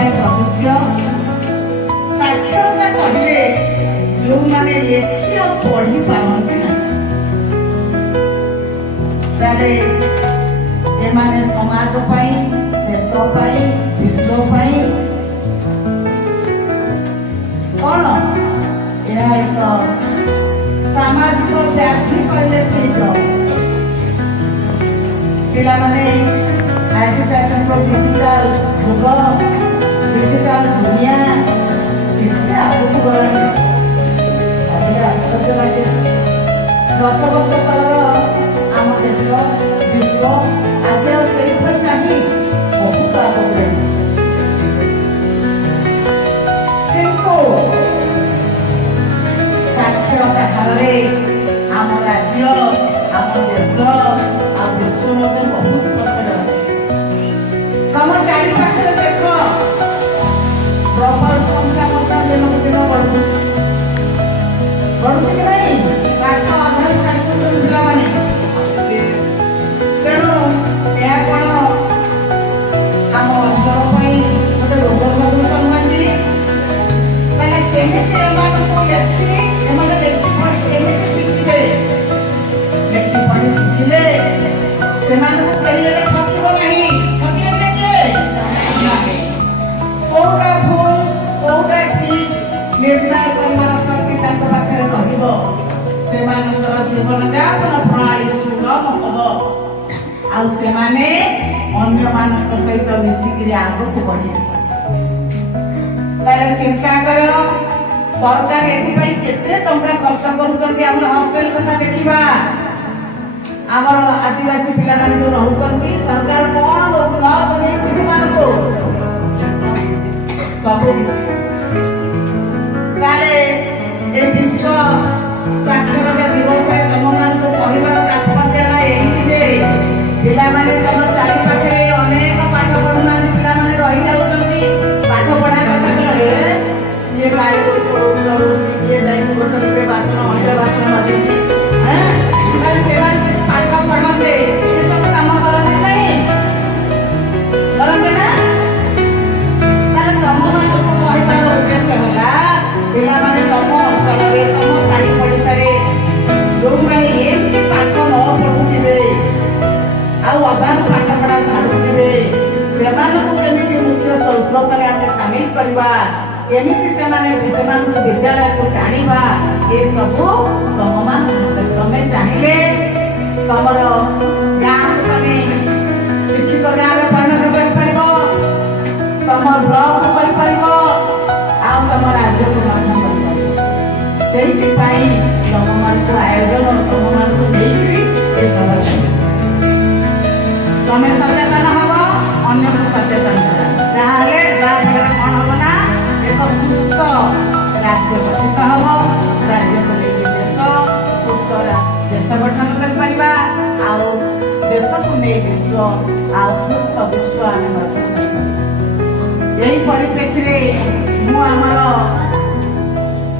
प्रयोज्य साक्षरता कहले जो माने लेखी और पढ़ी पारती ना ताले ए माने समाज पाई देश पाई विश्व पाई कौन यह एक सामाजिक व्याधि कहले ठीक पिला माने आजिकाल को डिजिटल युग डिजिटल दुनिया कितने आगू गलानी अभी आश्चर्य लगे 10 वर्ष तलर आम देश विश्व आज से नहीं बहुत आगे बढ़ी किंतु साक्षरता हार आम राज्य आम देश आ विश्व बहुत पछरे अच्छे तुम चारि पाखे देख प्रबल संख्या दिनक दिन बढ़ुची कि नहीं पाठ अधार छाड़ी पिलाने तेणु यह कौन आम अंचल गोटे रोग सदृश नुहति मैंने केमिति लेखि पढ़ी केमिति शिखिले लेखि पढ़ी शिखिले से कैरियर खर्चब नहीं कौटा भूल कौटा ठीक निर्णय कर शक्ति पाखे रही जीवन यापन प्रणाली सुगम हम अन्य मान सहित मिसिक आगे बढ़े चिंता कर सरकार एते टंका खर्च कर हॉस्टेल कथा देखा आमर आदिवासी पिला जो रोचे सरकार कौन सब ए विश्व साक्षरता दिवस तुम मान कहबार तात्पर्य ये पिला तुम चारि पाखे अनेक पाठ पढ़ुना पिला रही जाऊँगी पाठ पढ़ा कथा कहे ये गाड़ी चलाऊँगी ये जाए गोटे बासन अंडे बासन बाजूची से पाठ पढ़ते ये सब कम करते नहीं करते ना तुम मान कहबार उद्देश्य है पिला तुम अंचल तुम साई पड़िशा जो मैंने पाठ न पढ़ुवे आधार पाठ पढ़ा छाड़ुवे से मुख्य स्रोत में आम सामिल करवा एमती विद्यालय को टाणवा ये सब तुम तुम्हें चाहिए तुम गाँव तुम शिक्षित गाँव में परिणत कर तुम ब्लॉक कर तुम राज्य को से तुम मान आयोजन तुम मान तुम्हें सचेतन हम अन्य को सचेतन करा कौन हम ना एक सुस्थ राज्य गठित हम राज्य को लेकिन देश सुस्थ देश गठन कर देश को नहीं विश्व सुस्थ विश्व आम यही परिप्रेक्षी मुझ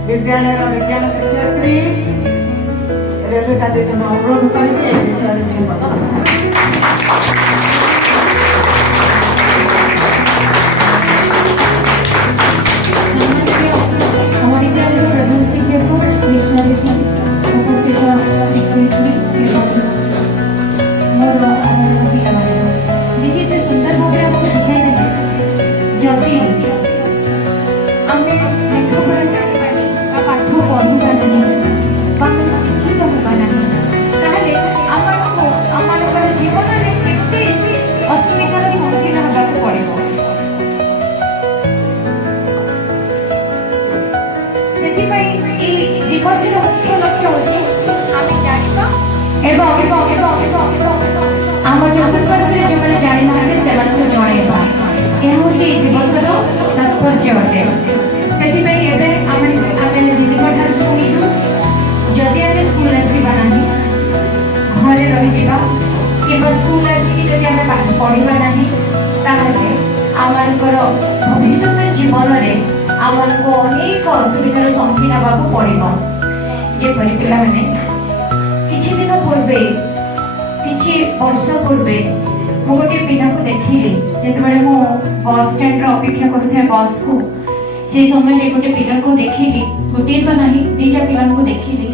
विद्यालय विज्ञान शिक्षयित्री रेणुका दीदी में अनुरोध करी विषय आम चतुर्पार्श्वे जो मैंने जानी ना से जनइबा यह हूँ दिवसर तात्पर्य अटे से दीदी शुणु जदि आम स्कूल आसवा ना घरे रही कि स्कूल आसिक पाठ पढ़ा ना आमर भविष्य जीवन में आमको अनेक असुविधार सम्मुखीन होगा पड़ो जेपरी पिलाने किछि दिन पूर्वे किछि वर्ष पूर्वे मु गोटे पिला को देखिली ଯେତେବେଳେ ମୁଁ ବସ୍ ଷ୍ଟାଣ୍ଡରେ ଅପେକ୍ଷା କରୁଥାଏ ବସ୍କୁ, ସେ ସମୟରେ ଗୋଟେ ପିଲାକୁ ଦେଖିଲି, ଗୋଟିଏ ତ ନାହିଁ ଦିଟା ପିଲାଙ୍କୁ ଦେଖିଲି।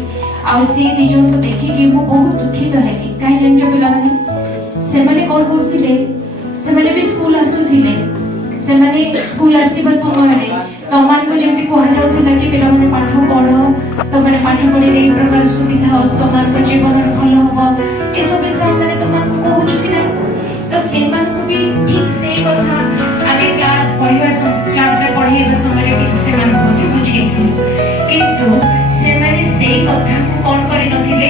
ଆଉ ସେ ଦି ଜଣଙ୍କୁ ଦେଖିକି ମୁଁ ବହୁତ ଦୁଃଖିତ ହେଲି। କାହିଁ ଜାଣିଛ ପିଲାମାନେ, ସେମାନେ କ'ଣ କରୁଥିଲେ, ସେମାନେ ବି ସ୍କୁଲ ଆସୁଥିଲେ। ସେମାନେ ସ୍କୁଲ ଆସିବା ସମୟରେ ତମମାନଙ୍କୁ ଯେମିତି କୁହାଯାଉଥିଲା କି ପିଲାମାନେ ପାଠ ପଢ, ତମମାନେ ପାଠ ପଢିଲେ ଏଇ ପ୍ରକାର ସୁବିଧା ହବ, ତମମାନଙ୍କ ଜୀବନ ଭଲ ହବ, ଏସବୁ ବିଷୟ ମାନେ ତମମାନଙ୍କୁ କହୁଛନ୍ତି ନା। ତ ସେମାନଙ୍କୁ ବି ଠିକ୍ ସେଇ କଥା ଆମେ କ୍ଲାସରେ ପଢେଇବା ସମୟରେ ବି ସେମାନଙ୍କୁ ମଧ୍ୟ ବୁଝେଇଥିଲୁ। କିନ୍ତୁ ସେମାନେ ସେଇ କଥାକୁ କ'ଣ କରିନଥିଲେ,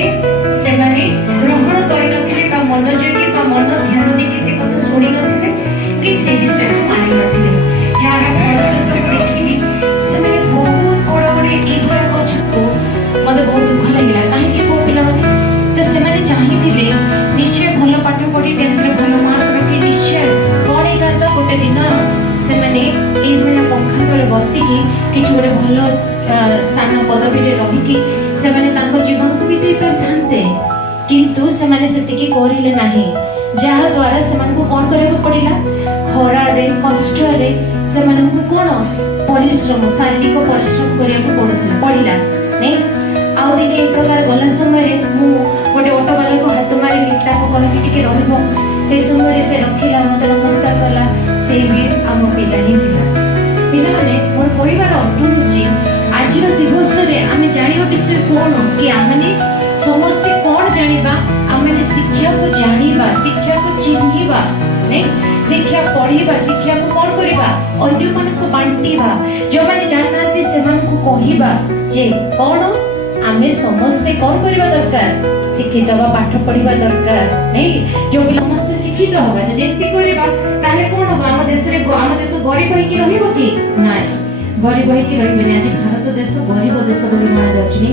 ସେମାନେ ଗ୍ରହଣ କରିନଥିଲେ ବା ମନୋଯୋଗୀ ବା ମନ ଧ୍ୟାନ ଦେଇକି ସେ କଥା ଶୁଣି ନଥିଲେ କି ସେ ବିଷୟକୁ ମାନି ନଥିଲେ। ଯାହାର ଫଳସ୍ୱରୂପ ଦେଖିଲି ସେମାନେ ବହୁତ ବଡ଼ ବଡ଼ ଏଇଭଳିଆ ଗଛକୁ ମୋତେ ବହୁତ ଦୁଃଖ ଲାଗିଲା। କାହିଁକି ପୁଅ ପିଲାମାନେ ତ ସେମାନେ ଚାହିଁଥିଲେ ନିଶ୍ଚୟ ଭଲ ପାଠ ପଢି 10ରେ ଭଲ ମାର୍କ ରଖି ନିଶ୍ଚୟ କ'ଣ ହେଇଥାନ୍ତା, ଗୋଟେ ଦିନ ସେମାନେ ଏଇଭଳିଆ ପଙ୍ଖା ତଳେ ବସିକି କିଛି ଗୋଟେ ଭଲ ସ୍ଥାନ ପଦବୀରେ ରହିକି ସେମାନେ ତାଙ୍କ ଜୀବନକୁ ବିତେଇ ପାରିଥାନ୍ତେ। କିନ୍ତୁ ସେମାନେ ସେତିକି କରିଲେ ନାହିଁ, ଯାହାଦ୍ୱାରା ସେମାନଙ୍କୁ କ'ଣ କରିବାକୁ ପଡ଼ିଲା, ଖରାରେ କଷ୍ଟରେ ସେମାନଙ୍କୁ କ'ଣ ପରିଶ୍ରମ, ଶାରୀରିକ ପରିଶ୍ରମ କରିବାକୁ ପଡ଼ିଲା ନାଇଁ। ଆଉ ଦିନେ ଏ ପ୍ରକାର ଗଲା ସମୟରେ ମୁଁ ଗୋଟେ ଅଟୋବାଲାକୁ ହାତ ମାରିଲି, ତାକୁ କହିକି ଟିକେ ରହିବ। ସେଇ ସମୟରେ ସେ ରଖିଲା, ମୋତେ ନମସ୍କାର କଲା, ସେ ବି ଆମ ପିଲା ହିଁ ଥିଲା। ପିଲାମାନେ, ମୋର କହିବାର ଅର୍ଥ ହେଉଛି ଆଜିର ଦିବସରେ ଆମେ ଜାଣିବା ବିଷୟ କ'ଣ କି ଆମେ ସମସ୍ତେ କ'ଣ ଜାଣିବା, ଆମେ ଶିକ୍ଷାକୁ ଜାଣିବା, ଶିକ୍ଷାକୁ ଚିହ୍ନିବା ନାଇଁ, ଶିକ୍ଷା ପଢିବା, ଶିକ୍ଷାକୁ କ'ଣ କରିବା, ଅନ୍ୟମାନଙ୍କୁ ବାଣ୍ଟିବା, ଯେଉଁମାନେ ଜାଣିନାହାନ୍ତି ସେମାନଙ୍କୁ କହିବା ଯେ କ'ଣ ଆମେ ସମସ୍ତେ କ'ଣ କରିବା ଦରକାର, ଶିକ୍ଷିତ ହେବା, ପାଠ ପଢିବା ଦରକାର ନାଇଁ। ଯେଉଁ ପିଲା ସମସ୍ତେ ଶିକ୍ଷିତ ହେବା, ଯଦି ଏମିତି କରିବା ତାହେଲେ କ'ଣ ହବ, ଆମ ଦେଶ ଗରିବ ହେଇକି ରହିବ କି? ନାଇଁ, ଗରିବ ହେଇକି ରହିବନି। ଆଜି ଭାରତ ଦେଶ ଗରିବ ଦେଶ ବୋଲି ମନାଯାଉଛି।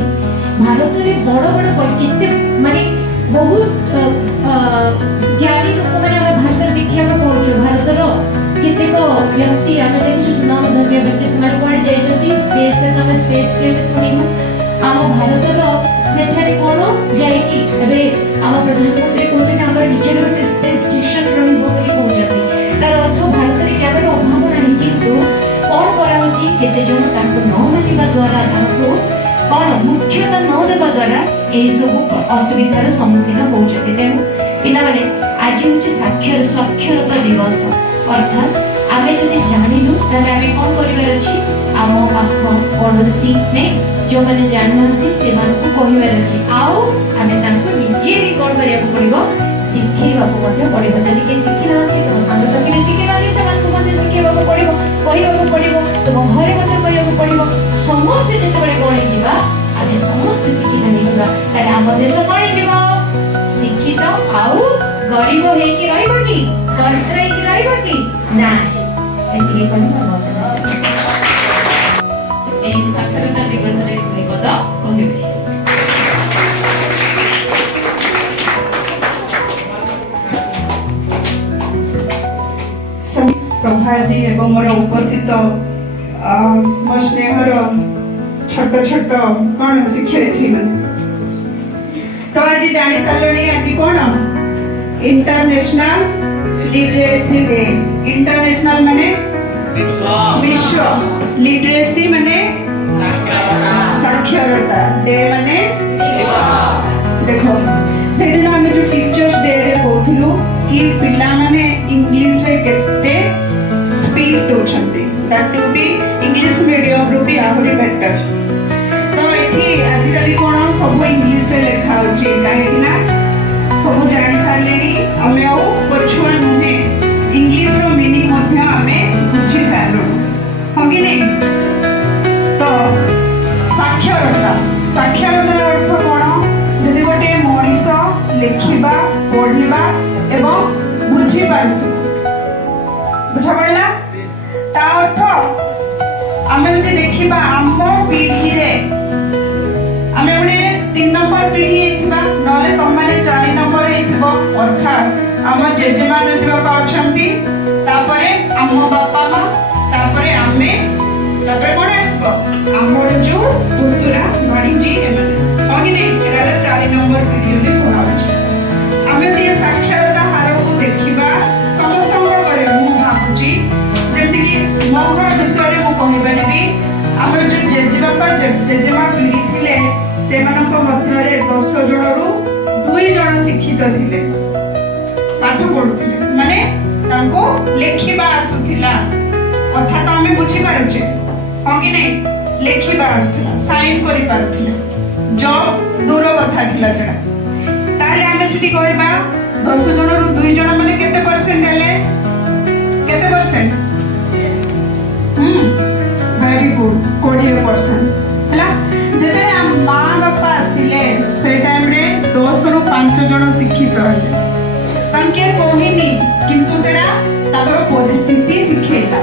ଭାରତରେ ବଡ଼ ବଡ଼ କେତେ ମାନେ ବହୁତ ଜ୍ଞାନୀ ଲୋକମାନେ ଆମେ ଭାରତରେ ଦେଖିବାକୁ ପାଉଛୁ। ଭାରତର କେତେକ ବ୍ୟକ୍ତି ଆମେ ଦେଖିଛୁ, ସୁନାମଧନ୍ୟ ବ୍ୟକ୍ତି, ସେମାନେ କୁଆଡ଼େ ଯାଇଛନ୍ତି, ସ୍ପେସ୍ରେ ଆମେ ସ୍ପେସ୍ କେବେ ଶୁଣିବୁ। ଆମ ଭାରତର ସେଠାରେ କ'ଣ ଯାଇକି ଏବେ ଆମ ପ୍ରଧାନମନ୍ତ୍ରୀ କହୁଛନ୍ତି ଆମର ନିଜର ଗୋଟେ ସ୍ପେସ୍ ଷ୍ଟେସନ ରହିବ ବୋଲି କହୁଛନ୍ତି। ତାର ଅର୍ଥ ଭାରତରେ ଜ୍ଞାନର ଅଭାବ ନାହିଁ, କିନ୍ତୁ କ'ଣ କରାଉଛି, କେତେ ଜଣ ତାଙ୍କୁ ନ ମାନିବା ଦ୍ୱାରା, ତାଙ୍କୁ କ'ଣ ମୁଖ୍ୟତା ନ ଦେବା ଦ୍ୱାରା ଏହିସବୁ ଅସୁବିଧାର ସମ୍ମୁଖୀନ ହେଉଛନ୍ତି। ତେଣୁ ପିଲାମାନେ, ଆଜି ହେଉଛି ସାକ୍ଷରତା ଦିବସ, ଅର୍ଥାତ୍ ଆମେ ଯଦି ଜାଣିଲୁ ତାହେଲେ ଆମେ କ'ଣ କରିବାର ଅଛି, ଆମ ପାଖ ପଡ଼ୋଶୀ ଯେଉଁମାନେ ଜାଣିନାହାନ୍ତି ସେମାନଙ୍କୁ କହିବାର ଅଛି। ଆଉ ଆମେ ତାଙ୍କୁ ନିଜେ ବି କ'ଣ କରିବାକୁ ପଡ଼ିବ, ଶିଖେଇବାକୁ ମଧ୍ୟ ପଡ଼ିବ। ଯଦି କିଏ ଶିଖିନାହାନ୍ତି, ତୁମ ସାଙ୍ଗସାଥି ବି ଶିଖିନାହାନ୍ତି, ସେମାନଙ୍କୁ ମଧ୍ୟ ଶିଖେଇବାକୁ ପଡ଼ିବ, କହିବାକୁ ପଡ଼ିବ, ତୁମ ଘରେ ମଧ୍ୟ କହିବାକୁ ପଡ଼ିବ। ସମସ୍ତେ ଯେତେବେଳେ କ'ଣ ହେଇଯିବା, ଆମେ ସମସ୍ତେ ଶିକ୍ଷିତ ହେଇଯିବା, ତାହେଲେ ଆମ ଦେଶ କ'ଣ ହେଇଯିବ, ଶିକ୍ଷିତ ଆଉ ଗରିବ ହେଇକି ରହିବ କି, ଦରିଦ୍ର ହେଇକି ରହିବ କି? ନାହିଁ। ଏତିକି କହି ମୁଁ ଏହି ସାକ୍ଷରତା ଦିବସରେ ଦୁଇ ପଦ କହିବି। ପ୍ରଭାତୀ ଏବଂ ମୋର ଉପସ୍ଥିତ ମୋ ସ୍ନେହର ଛୋଟ ଛୋଟ କ'ଣ ଶିକ୍ଷୟିତ୍ରୀ ମାନେ, ତ ଆଜି ଜାଣି ସାରିଲଣି ଆଜି କ'ଣ ଇଣ୍ଟରନ୍ୟାସନାଲ लिटरेसी डे। इंटरनेशनल माने विश्व, लिटरेसी माने साक्षरता, डे माने देखो से दिन हम जो टीचर्स डे रे कहथुलु कि पिला माने इंग्लिश रे केते स्पीच दोछंती, that to be English medium रो बी आहुरी बेटर। तो एठी आज काली कोन सब इंग्लिश रे लिखा होची, काहे कि ना सब जानि सारलेनी हमें आउ पछुआ नुहे, इंग्लिश रो मीनिंग मध्य हमें बुझी सारलो हम कि नहीं। तो साक्षरता, साक्षरतार अर्थ कोन, जदि गोटे मनीष लिखिबा पढ़िबा एवं बुझी पारथु, बुझा पड़ला ता अर्थ आमे जदि देखिबा आम पीढ़ी रे आमे गोटे 3 नंबर पीढ़ी हेतिबा नले तमाने 4 नंबर हेतिबो, अर्थात आम जेजेमा जेजेबापा अछंती, तापरे आम बापा माँ, तापरे आमे, तापरे कोन आसबो आमर जो पुतुरा भाणीजी एमाने होगी नहीं, एरा 4 नंबर पीढ़ी रे कोहाउछ। आमे दिए साक्षरता हार को देखिबा समस्त घरे जेजेमा पीढ़ी थिले सेमानक मध्यरे 10 जनरू 2 जन शिक्षित थिले पाठ पढुथिले माने तांको लेखिबा आसुथिला कथा तो हमें बुझी पारुछे हां कि नहीं लेखिबा आसुथिला साइन करि पारुथिले जॉब दूर कथा थिला छडा ताले हमें सिटी कहबा 10 जनरू 2 जन माने केते परसेंट हेले केते परसेंट वेरी गुड 20% हला जते मां बापा आसिले से टाइम रे 10 रु 5 जन शिक्षित हले तांके कोहिनी किंतु सेडा ताकर परिस्थिति शिखेला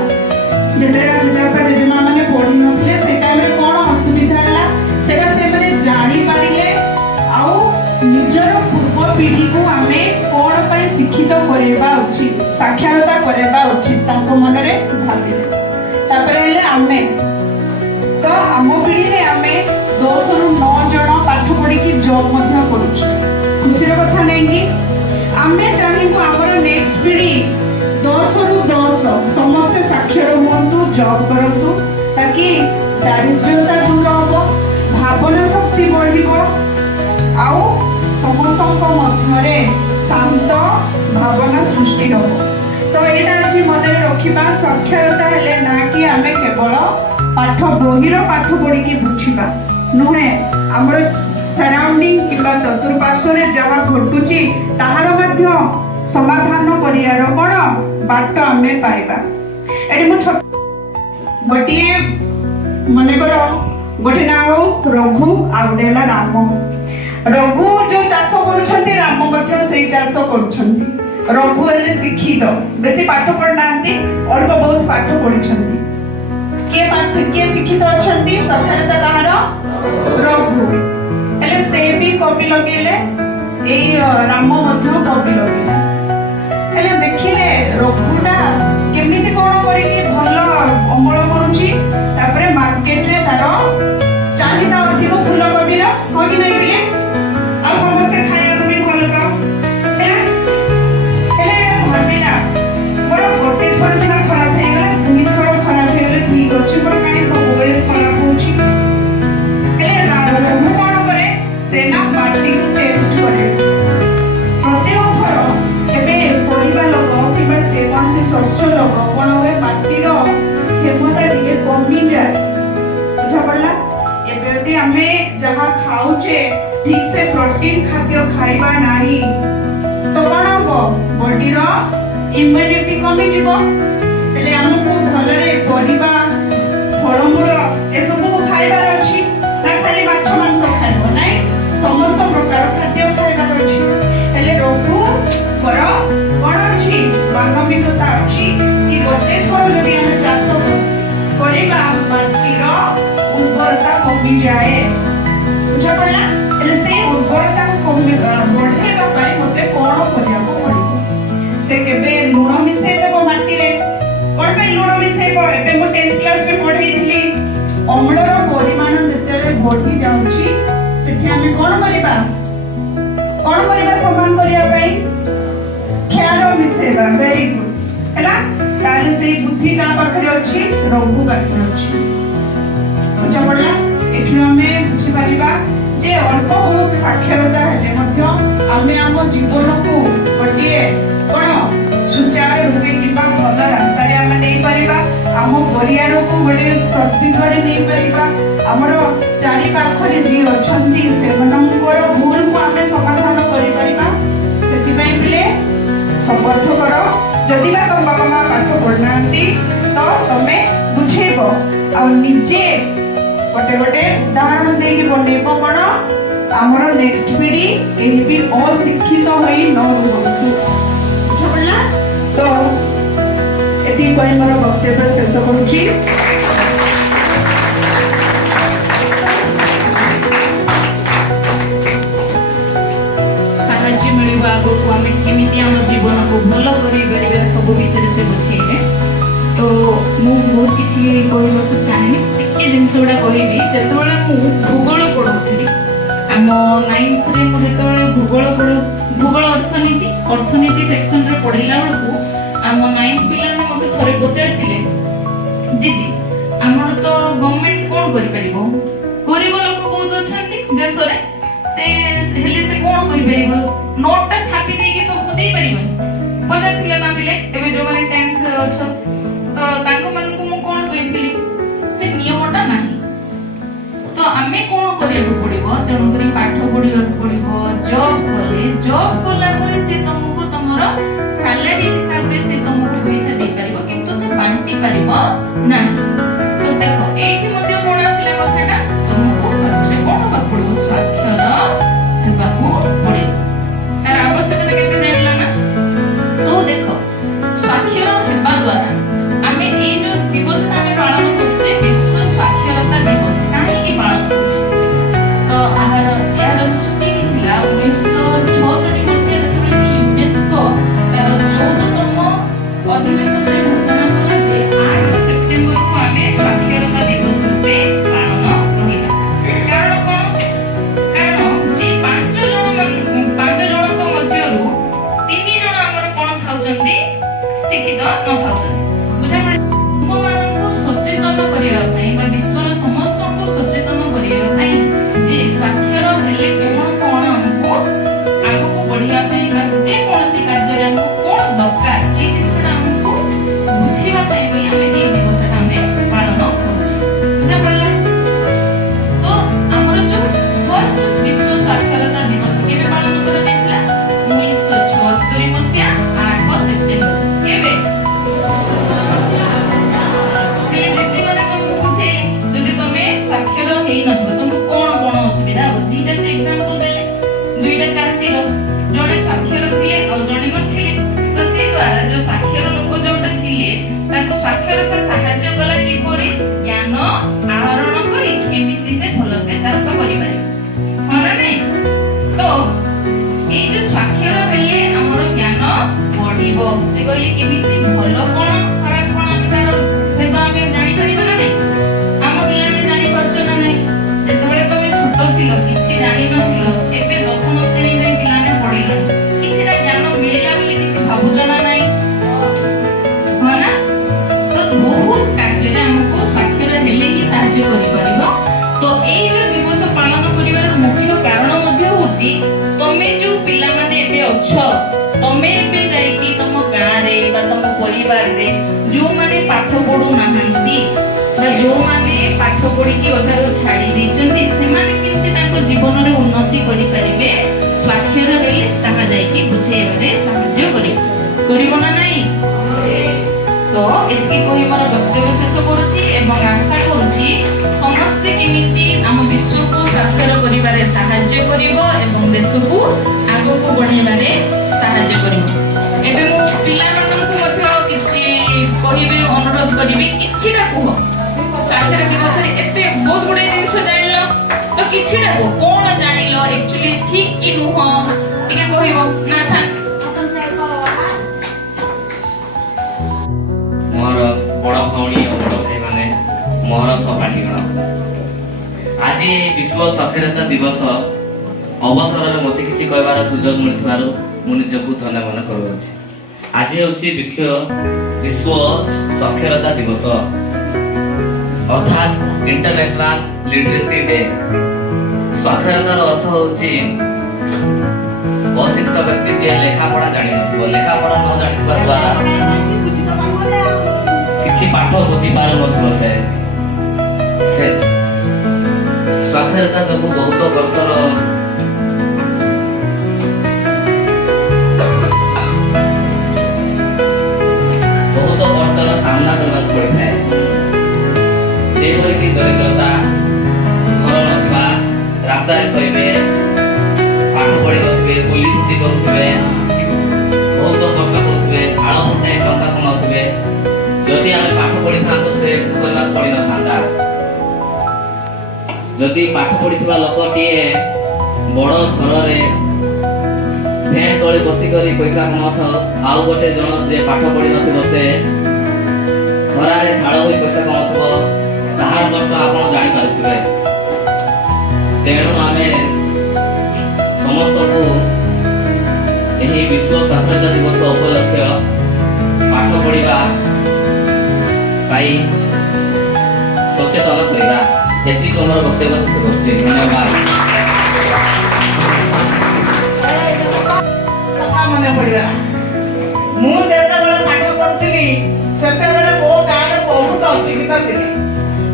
जते जपा जेमा माने पढि नथिले से टाइम रे कोन असुविधा हला सेडा से माने जानि पारिले आउ निजर पूर्व पीढ़ी को हमें कोन पय शिक्षित करेबा उचित साक्षरता करेबा उचित ताको मनरे भाबिले तापर हेले आमे तो आम पीढ़ी रे आमे 10 रु 9 जन पाठ पढ़ी की जॉब मध्य करूछ खुशीर कथा नहीं कि आमे चाहबो हमर नेक्स्ट पीढ़ी 10 रु 10 समस्त साक्षर हुंतु जॉब करंतु ताकि दारिद्र्यता दूर हो भावना शक्ति बढ़िबो आउ समस्तक मध्यरे शांत भावना सृष्टि हो तो एटा आज मन रखिबा साक्षरता हेले ना कि आमे केवल पाठ बहिर पाठ पढ़ी की बुझिबा नुहे हमर सराउंडिंग किबा चतुर्पार्श्वरे जहा घटुची ताहार मध्य समाधान करियार कोन बाट आमे पाइबा एडी मु गोटिए मने करो गोटे ना हो रघु आउडेला राम रघु जो चाष करूछंती राम मध्य सेही चाष करूछंती रघु हेले शिक्षित बेसी पाठ पढ़नांती अल्प बहुत पाठ पढ़िछंती के शिक्षित अछंती साक्षरता कहार रघु हेले से भी कवि लगेले एई राम मध्य कवि लगेले हेले देखिले रघुटा केमिति कोन करी कि भलो अमल करूची तापरे मार्केट रे तारो चाहिदा अधिक फूल कविर हो कि नै बिले आ समस्त खाया को भी भल पाओ हेले भरबिना बड़ गोटे परसेंट खराब हे गला दुई थोड़ा खराब हे गले ठीक अछि पर काई सब बेले खराब होची हेले रघु कोन करे से ना माटी को टेस्ट करे प्रत्येक थर केबे परिबा लोक किबा जेवासी शस्त्र लोक कोन होए माटी रो हेमता टिके कमी जाए बुझा पड़ला एबेटी हमें जहां खाउचे ठीक से प्रोटीन खाद्य खाइबा नाही तो कोन हो बॉडी रो इम्यूनिटी कमी जीवो हेले हमको भलरे परिबा फळमूल ए सब खाइबार अछि ना खाली माछ मांस खाइबो नाही समस्त प्रकार खाद्य खाइबार अछि हेले रघु पर कोन अछि मानविकता अछि कि गोटे थोर जदि हम चाष करिबा माटीर उर्वरता कमी जाए बुझा पड़ला हेले से उर्वरता कमी बढ़ेबा पाई मते कोन करिया को पड़िबो से केबे लूण मिसे देबो माटी रे कोन पे लूण मिसेबो एबे मो 10th क्लास में पढैथिली अम्लर परिमाण जेतेले बढ़ी जाउची सेठी हमें कोन करिबा समान करिया पई क्षार मिसेबा वेरी गुड हैला ताले से बुद्धि का पाखरे अछि रघु पाखरे अछि बुझा पड़ला एठी हमें बुझी परिबा जे अल्प बहुत साक्षरता हेले मध्य हमें हम जीवन को गोटिए कोन सुचारू रूपे किबा भल रास्ता रे हम नै परिबा हम परिवार को गोटे सती करे नै परिबा हमर चारि पाखरे जी अछंती से मनंकर भूल को हमें समाधान करि परिबा सेति पई बिले संबद्ध करो जदि बा तुम बाबा मां पाठ पढ़नांती तो तमे बुझेबो आ निजे गोटे गोटे उदाहरण देकी बनेबो कोन हमर नेक्स्ट पीढ़ी एही भी अशिक्षित होई न रहथु बुझला तो एती कोइ मोर वक्तव्य शेष करूची साहाଯ୍य मिलिबा आगो को हमें केमिति हम जीवन को भलो करि परिबे सब विषय से बुझेले तो मु बहुत किछि कहबा को चाहे ए जिनसोडा कहबी जेतोले मु भूगोल पढौथली हम 9th रे मु जेतोले भूगोल अर्थनीति सेक्शन रे पढिला बेलको हम 9th पिला ने मते थरे पचारथिले दीदी हमर तो गवर्नमेंट कोन करि परिबो ଶେଷରେ ହେଲେ ସେ କଣ କରିପାରିବ? ନୋଟଟା ଛାପି ଦେଇକି ସବୁକୁ ଦେଇପାରିବନି। ପଚାରିଥିଲେ ନା ପିଲେ ଏବେ ଯୋଉମାନେ 10th ରେ ଅଛ ତ ତାଙ୍କ ମାନଙ୍କୁ ମୁଁ କଣ କହିଥିଲି ସେ ନିୟମଟା ନାହିଁ। ତ ଆମେ କଣ କରିବାକୁ ପଡିବ? ତେଣୁକରି ପାଠ ପଢିବାକୁ ପଡିବ। ଜବ୍ କଲା ପରେ ସେ ତମକୁ ତମର ସାଲାରୀ ହିସାବରେ ସେ ତମକୁ ପଇସା ଦେଇପାରିବ, କିନ୍ତୁ ସେ ବାଣ୍ଟି ପାରିବ ନାହିଁ। ତ ଦେଖ ଏଇଠି ମଧ୍ୟ କଣ ଆସିଲା କଥାଟା, ତମକୁ ଫାର୍ଷ୍ଟରେ କଣ ହବାକୁ ପଡିବ? ସ୍ୱାକ୍ଷର ହେବାକୁ ପଡିବ। ତାର ଆବଶ୍ୟକତା କେତେ ଜାଣିଲା ନା? ତ ଦେଖ ସ୍ୱାକ୍ଷର ହେବା ଦ୍ୱାରା ଆମେ ଏଇ ଯୋଉ ଦିବସଟା ଆମେ ପାଳନ କରୁଛେ ବିଶ୍ୱ ସ୍ୱାକ୍ଷରତା ଦିବସ କାହିଁକି ପାଳନ କରୁଛେ? ତ ଏହାର ସୃଷ୍ଟି ହେଇଥିଲା 1966 ମସିହାରେ, ଯେତେବେଳେ ୟୁନେସ୍କୋ ତାର 14ତମ ଅଧିବେଶନରେ ଘୋଷଣା କଲା ଯେ 8 ସେପ୍ଟେମ୍ବରକୁ ଆମେ ସ୍ୱାକ୍ଷରତା ଦିବସ ରୂପେ ପାଳନ କରିବା। କାରଣ କଣ? କାରଣ ଯେ 5 ଜଣଙ୍କ ମଧ୍ୟରୁ 3 ଜଣ ଆମର କଣ ଥାଉଛନ୍ତି? ଶିକ୍ଷିତ ନଥାଉଛନ୍ତି। ବୁଝାପଡେ? ଲୋକମାନଙ୍କୁ ସଚେତନ କରିବା ପାଇଁ ବା ବିଶ୍ୱର ସମସ୍ତଙ୍କୁ ସଚେତନ କରିବା ପାଇଁ ଯେ ସ୍ୱାକ୍ଷର ହେଲେ କଣ ଆମକୁ ଆଗକୁ ବଢିବା ପାଇଁ ବା ଯେ କୌଣସି କାର୍ଯ୍ୟରେ ଆମକୁ କଣ ଦରକାର ସେଇ ଜିନିଷଟା ଆମକୁ ବୁଝେଇବା ପାଇଁ ଆମେ ଏଇ ଦିବସଟା ଆମେ ପାଳନ କରୁଛେ। ବୁଝାପଡିଲା? ତ ଆମର ଯୋଉ ଫର୍ଷ୍ଟ ବିଶ୍ୱ ସ୍ୱାକ୍ଷରତା ଦିବସ କେବେ ପାଳନ କରାଯାଇଥିଲା? 1976 ମସିହା 8 ସେପ୍ଟେମ୍ବର। କେବେ? ଯଦି ତମେ ସ୍ୱାକ୍ଷର ହେଇନଥିବ ତମକୁ କଣ କଣ ଅସୁବିଧା ହବ? ଦିଟା ସେ ଏକ୍ସାମ୍ପଲ ଦେଲେ, ଦୁଇଟା ଚାଷୀର, ଜଣେ ସ୍ୱାକ୍ଷର ଥିଲେ ଆଉ ଜଣେ ନଥିଲେ। ତ ସେ ଦ୍ୱାରା ଯୋଉ ସ୍ୱାକ୍ଷର ଲୋକ ଯୋଉଟା ଥିଲେ ତାକୁ ସ୍ୱାକ୍ଷରତା ସାହାଯ୍ୟ କଲା କିପରି ଜ୍ଞାନ ଆହରଣ କରି କେମିତି ସେ ଭଲସେ ଚାଷ କରିପାରିବ, ହଁ ନା ନାଇଁ? ତ ଏଇ ଯୋଉ ସ୍ୱାକ୍ଷର ହେଲେ ଆମର ଜ୍ଞାନ ବଢିବ। ସେ କହିଲେ କେମିତି ଭଲ କଣ ଖରାପ କଣ ଆମେ ତାର ଭେଦ ଆମେ ଜାଣିପାରିବା ନା ନାଇଁ? ଆମ ପିଲାମାନେ ଜାଣିପାରୁଛ ନା ନାଇଁ? ଯେତେବେଳେ ତମେ ଛୋଟ ଥିଲ କିଛି ଜାଣିନଥିଲ, ଏବେ 10ମ ଶ୍ରେଣୀ ଯାଇ ପିଲାମାନେ ପଢିଲେଣି, କିଛିଟା ଜ୍ଞାନ ମିଳିଲା ବୋଲି କିଛି ଭାବୁଛ ନା ନାଇଁ? ହଁ ନା? ତ ବହୁତ କାର୍ଯ୍ୟରେ ଆମକୁ ସ୍ୱାକ୍ଷର ହେଲେ ହିଁ ସାହାଯ୍ୟ କରିପାରିବ। ତ ଏଇ ଯୋଉ ଦିବସ ପାଳନ କରିବାର ମୁଖ୍ୟ କାରଣ ମଧ୍ୟ ହଉଛି ତମେ ଯୋଉ ପିଲାମାନେ ଏବେ ଅଛ, ତମେ ଏବେ ଯାଇକି ତମ ଗାଁରେ ବା ତମ ପରିବାରରେ ଯୋଉମାନେ ପାଠ ପଢୁନାହାନ୍ତି ବା ଯୋଉମାନେ ପାଠ ପଢିକି ଅଧାରୁ ଛାଡି ଦେଇଛନ୍ତି, ସେମାନେ କେମିତି ତାଙ୍କ ଜୀବନରେ ଉନ୍ନତି କରିପାରିବେ? ସ୍ୱାକ୍ଷର ହେଲେ ତାହା ଯାଇକି ବୁଝେଇବାରେ ସାହାଯ୍ୟ କରିବ ନା ନାଇଁ? ତ ଏତିକି କହି ମୋର ବକ୍ତବ୍ୟ ଶେଷ କରୁଛି ଏବଂ ଆଶା କରୁଛି ସମସ୍ତେ କେମିତି ଆମ ବିଶ୍ୱକୁ ସ୍ୱାକ୍ଷର କରିବାରେ ସାହାଯ୍ୟ କରିବ ଏବଂ ଦେଶକୁ ଆଗକୁ ବଢେଇବାରେ ସାହାଯ୍ୟ କରିବ। ଏବେ ମୁଁ ପିଲାମାନଙ୍କୁ ମଧ୍ୟ କିଛି କହିବି, ଅନୁରୋଧ କରିବି, କିଛିଟା କୁହ। ସ୍ୱାକ୍ଷର ଦିବସରେ ଏତେ ବହୁତ ଗୁଡେ ଜିନିଷ ଜାଣିଲ, ତ କିଛିଟା କୁହ କଣ ଜାଣିଲ, ଆକ୍ଚୁଆଲି ଠିକ କି ନୁହଁ ଟିକେ କହିବ ନା? ମୋର ବଡ଼ ଭଉଣୀ ଓ ବଡ଼ ଭାଇମାନେ, ମୋର ସହପାଠୀଗଣ, ଆଜି ବିଶ୍ୱ ସ୍ୱାକ୍ଷରତା ଦିବସ ଅବସରରେ ମୋତେ କିଛି କହିବାର ସୁଯୋଗ ମିଳିଥିବାରୁ ମୁଁ ନିଜକୁ ଧନ୍ୟ ମନେ କରୁଅଛି। ଆଜି ହେଉଛି ବିଶ୍ୱ ସ୍ୱାକ୍ଷରତା ଦିବସ, ଅର୍ଥାତ୍ ଇଣ୍ଟରନ୍ୟାସନାଲ ଲିଟରେସି ଡେ। ସ୍ୱାକ୍ଷରତାର ଅର୍ଥ ହେଉଛି ଅଶିକ୍ଷିତ ବ୍ୟକ୍ତି ଯିଏ ଲେଖାପଢ଼ା ଜାଣିନଥିବ, ଲେଖାପଢ଼ା ନ ଜାଣିଥିବା ଦ୍ୱାରା କିଛି ପାଠ ବୁଝିପାରୁନଥିବ, ସେ ସ୍ୱାକ୍ଷରତା ଯୋଗୁଁ ବହୁତ କଷ୍ଟର ସାମ୍ନା କରିବାକୁ ପଡ଼ିଥାଏ। ଯେପରିକି ଦରିଦ୍ରତା, ଘର ନଥିବା, ରାସ୍ତାରେ ଶୋଇବେ, ପାଠ ପଢ଼ି ନଥିବେ, ବୁଲି ଖୁତି କରୁଥିବେ, ବହୁତ କଷ୍ଟ କରୁଥିବେ, ଝାଳ ମୁଠାଏ ଟଙ୍କା କମାଉଥିବେ। ଯଦି ଆମେ ପାଠ ପଢ଼ିଥାନ୍ତୁ ସେ କରିବାକୁ ପଡ଼ିନଥାନ୍ତା। ଯଦି ପାଠ ପଢ଼ିଥିବା ଲୋକଟିଏ ବଡ଼ ଘରରେ ଫ୍ୟାନ୍ ତଳେ ବସିକରି ପଇସା କମାଉଥାଉ, ଆଉ ଗୋଟେ ଜଣ ଯେ ପାଠ ପଢ଼ିନଥିବ ସେ ଖରାରେ ଝାଳ ହୋଇ ପଇସା କମାଉଥିବ, ତାହାର କଷ୍ଟ ଆପଣ ଜାଣିପାରୁଥିବେ। ତେଣୁ ଆମେ ସମସ୍ତଙ୍କୁ ଏହି ବିଶ୍ୱ ସ୍ୱାକ୍ଷରତା ଦିବସ ଉପଲକ୍ଷେ ପାଠ ପଢ଼ିବା ପାଇଁ ସଚେତନ କରିବା। ଏତିକି ମୋର ବକ୍ତବ୍ୟ ଶେଷ କରୁଛି। ଧନ୍ୟବାଦ। ପଡ଼ିଗଲା। ମୁଁ ଯେତେବେଳେ ପାଠ ପଢୁଥିଲି ସେତେବେଳେ ମୋ ଗାଁରେ ବହୁତ ଅଶିକ୍ଷିତ ଥିଲେ।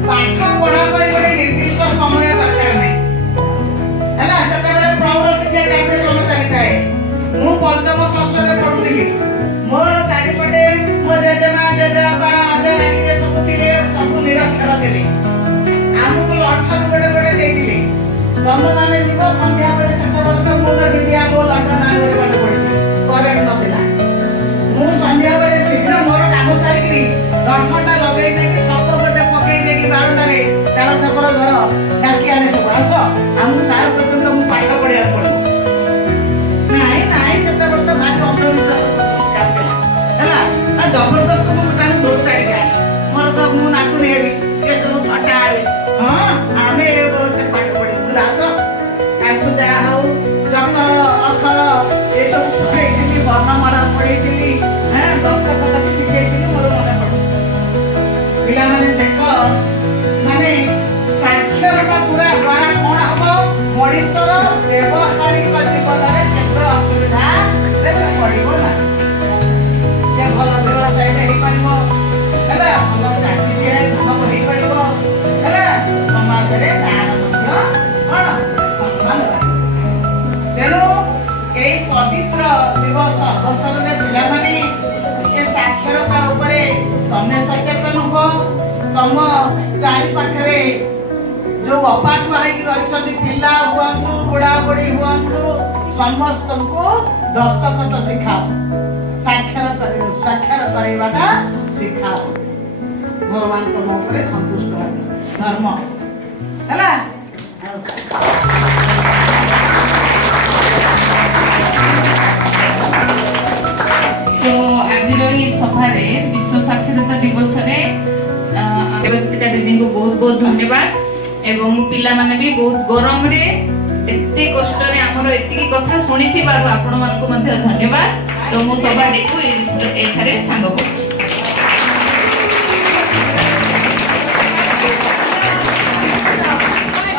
ପାଠ ପଢା ପାଇଁ ଗୋଟେ ନିର୍ଦ୍ଦିଷ୍ଟ ସମୟ ଦରକାର ନାହିଁ ହେଲା। ସେତେବେଳେ ପ୍ରୌଢ ଶିକ୍ଷା କାର୍ଯ୍ୟକ୍ରମ ଚାଲିଥାଏ। ମୁଁ ପଞ୍ଚମ ଷଷ୍ଠରେ ପଢୁଥିଲି। ମୋର ଚାରିପଟେ ମୋ ଜେଜେମା ଜେଜେବାପା ଅଜା ନାନୀ ସବୁ ଥିଲେ, ସବୁ ନିରକ୍ଷର ଥିଲେ। ଆମକୁ ଲଣ୍ଠନ ଗୋଟେ ଗୋଟେ ଦେଇଥିଲେ। ତମେମାନେ ଯିବ ସନ୍ଧ୍ୟାବେଳେ, ସେତେବେଳେ ତ ମୁଁ ତ ଡିବିଆ ମୋ ଲଣ୍ଠନ ଆଗରେ ପାଠ ପଢିଛି, କରେଣ୍ଟ ନଥିଲା। ମୁଁ ସନ୍ଧ୍ୟାବେଳେ ଶୀଘ୍ର ମୋର କାମ ସାରିକିରି ଲଣ୍ଠନଟା ଲଗେଇ ଦେଇକି ସପ ଗୋଟେ ପକେଇ ଦେଇକି ବାରଣ୍ଡାରେ ଚାଳ ଛପର ଘର ଡାକି ଆଣେ ସବୁ, ଆସ ଆମକୁ ସାର ପର୍ଯ୍ୟନ୍ତ ମୁଁ ପାଠ ପଢିବାକୁ ପଡିବ। ନାଇଁ ନାଇଁ, ସେତେବେଳେ ତ ଭାରି ଅନ୍ଧବିଶ୍ୱାସ ସଂସ୍କାର ଥିଲା ହେଲା। ଆଉ ଜବରଦସ୍ତ ମୁଁ ତାଙ୍କୁ ଦୋଷାଡ଼ିକି ଆଣେ। ମୋର ତ ମୁଁ ନାତୁଣୀ ହେବି, ସେ ସବୁ ଫଟା ହେବେ। ହଁ ଆମେ ଏ ବୟସରେ ପାଠ ପଢିବୁ, ଆସ। ତାଙ୍କୁ ଯାହା ହଉ ଜକର ଅକ୍ଷର ଏସବୁ ପଢେଇଥିଲି, ବର୍ଣ୍ଣମାଳା ପଢେଇଥିଲି, ଦସ୍ତଖତ ବି ଶିଖେଇଥିଲି। ମୋର ମନେ ପଡୁଛି। ପିଲାମାନେ ଦେଖ, ମାନେ ସାକ୍ଷରତା ପୁରା ଦ୍ୱାରା କଣ ହବ, ମଣିଷର ବ୍ୟବହାରିକ ଜୀବନରେ କେତେ ଅସୁବିଧାରେ ସେ ପଡିବ ନା। ସେ ଭଲ ବ୍ୟବସାୟୀଟେ ହେଇପାରିବ ହେଲା, ଭଲ ଚାଷୀଟିଏ ଭଲ ହେଇପାରିବ ହେଲା। ସମାଜରେ ତାର ମଧ୍ୟ କଣ ସମ୍ମାନ ରହିବ। ତେଣୁ ଏଇ ପବିତ୍ର ଦିବସ ଅବସରରେ ପିଲାମାନେ ଏ ସାକ୍ଷରତା ଉପରେ ତମେ ସଚେତନ ହୁଅ। ତମ ଚାରି ପାଖରେ ଯୋଉ ଅପାଠୁଆ ହେଇକି ରହିଛନ୍ତି ପିଲା ହୁଅନ୍ତୁ, ବୁଢା ବୁଢୀ ହୁଅନ୍ତୁ, ସମସ୍ତଙ୍କୁ ଦସ୍ତଖତ ଶିଖାଅ, ସ୍ୱାକ୍ଷର କରାଇବାଟା ଶିଖାଅ। ଭଗବାନ ତମ ଉପରେ ସନ୍ତୁଷ୍ଟ ହେବେ। ଧର୍ମ ହେଲା। ତ ଆଜିର ଏହି ସଭାରେ ବିଶ୍ୱ ସାକ୍ଷରତା ଦିବସରେ ଅବନ୍ତିକା ଦିଦିଙ୍କୁ ବହୁତ ବହୁତ ଧନ୍ୟବାଦ। ଏବଂ ପିଲାମାନେ ବି ବହୁତ ଗରମରେ ଏତେ କଷ୍ଟରେ ଆମର ଏତିକି କଥା ଶୁଣିଥିବାରୁ ଆପଣମାନଙ୍କୁ ମଧ୍ୟ ଧନ୍ୟବାଦ। ତ ମୁଁ ସଭାଟିକୁ ଏଠାରେ ସାଙ୍ଗ କରୁଛି।